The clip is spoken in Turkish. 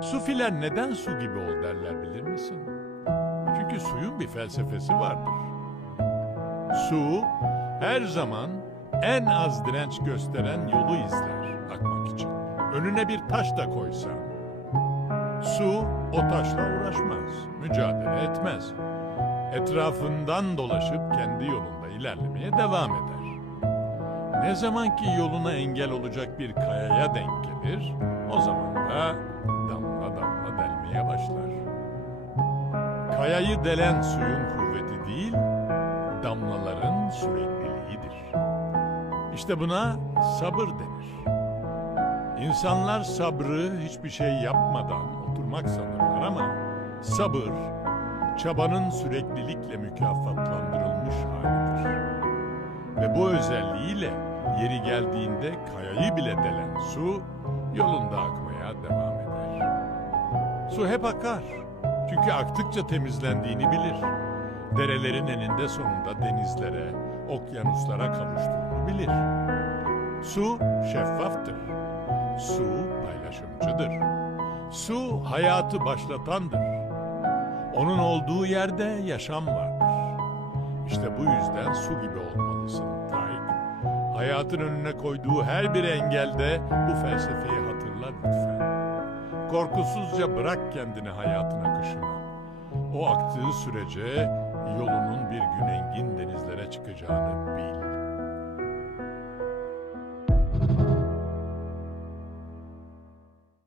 Sufiler neden su gibi ol derler bilir misin? Çünkü suyun bir felsefesi vardır. Su her zaman en az direnç gösteren yolu izler akmak için. Önüne bir taş da koysan, su o taşla uğraşmaz, mücadele etmez. Etrafından dolaşıp kendi yolunda ilerlemeye devam eder. Ne zaman ki yoluna engel olacak bir kayaya denk gelir, o zaman da Kayayı delen suyun kuvveti değil, damlaların sürekliliğidir. İşte buna sabır denir. İnsanlar sabrı hiçbir şey yapmadan oturmak sanırlar ama sabır, çabanın süreklilikle mükafatlandırılmış halidir. Ve bu özelliğiyle yeri geldiğinde kayayı bile delen su yolunda akmaya devam eder. Su hep akar. Çünkü aktıkça temizlendiğini bilir. Derelerin eninde sonunda denizlere, okyanuslara kavuştuğunu bilir. Su şeffaftır. Su paylaşımcıdır. Su hayatı başlatandır. Onun olduğu yerde yaşam vardır. İşte bu yüzden su gibi olmalısın Tayyip. Hayatın önüne koyduğu her bir engelde bu felsefeyi hatırla lütfen. Korkusuzca bırak kendini hayatın akışına. O aktığı sürece yolunun bir gün engin denizlere çıkacağını bil.